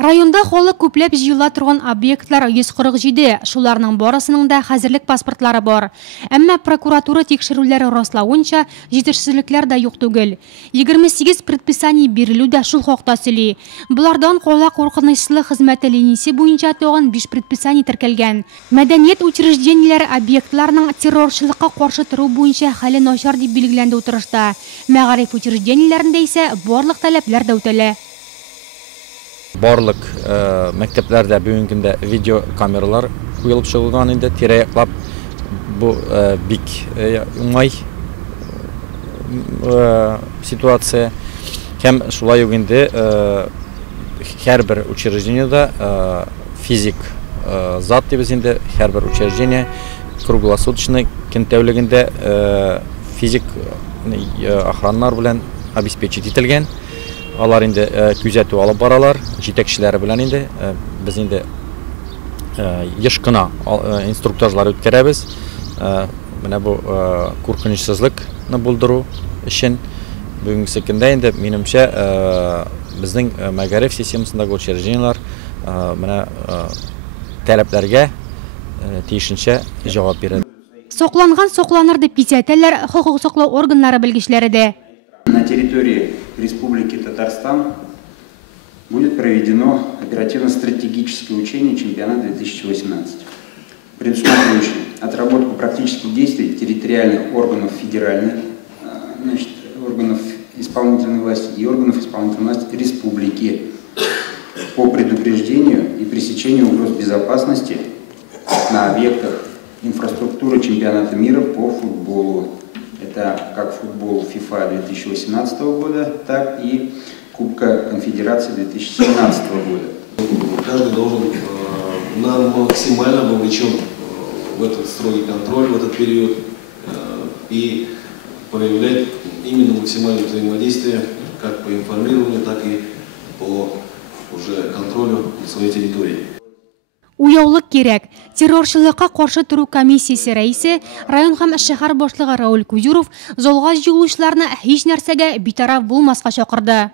Районда холы көпләп җыела торган объектлар 147, шуларның барысының да хәзерлек паспортлары бар. Әмма прокуратура тикшерүләре раславынча җитешсезлекләр дә юк түгел. 28 предписание бирелү дә шул хакта сөйли. Булардан кала куркынычлы хезмәте линиясе буенча тагын 5 предписание теркәлгән. Мәдәният учреждениеләре объектларның террорчылыкка каршы тору буенча хәле начар дип билгеләнде утырышта. Мәгариф учреждениеләрендә исә барлык таләпләр дә үтәлә. Барлык мәктәпләрдә бүгенге көндә видео камералар куелып чыгылган инде. Тирә-яклап бу бик уңай ситуация. Һәм шулай ук инде һәрбер учреждениедә физик зат дибез инде, һәрбер учреждение круглосуточный көн тәүлегендә физик охраннар белән обеспечить ителгән. Алар инде күзәтү алып баралар, җитәкчеләре белән инде без инде еш кына инструктажлар үткәрәбез. Менә бу куркынычсызлыкны булдыру өчен бүгенге көндә инде минемчә безнең мәгариф системасындагы учреждениелар менә таләпләргә тиешенчә җавап бирә. Сокланган сокланыр дип кисәтәләр хокук саклау органнары белгечләре дә. На территории Республики Татарстан будет проведено оперативно-стратегическое учение «Чемпионат 2018», предусматривающее отработку практических действий территориальных органов федеральных, органов исполнительной власти и органов исполнительной власти республики по предупреждению и пресечению угроз безопасности на объектах инфраструктуры чемпионата мира по футболу. Это как футбол ФИФА 2018 года, так и Кубка Конфедерации 2017 года. Каждый должен максимально вовлечен в этот строгий контроль, в этот период, и проявлять именно максимальное взаимодействие как по информированию, так и по уже контролю своей территории. Уяулык кирәк. Террорчылыкка каршы туру комиссиясе рәисе, район һәм шәһәр башлыгы Рауль Кузюров залга җыелучыларны һич нәрсәгә битараф булмаска чакырды.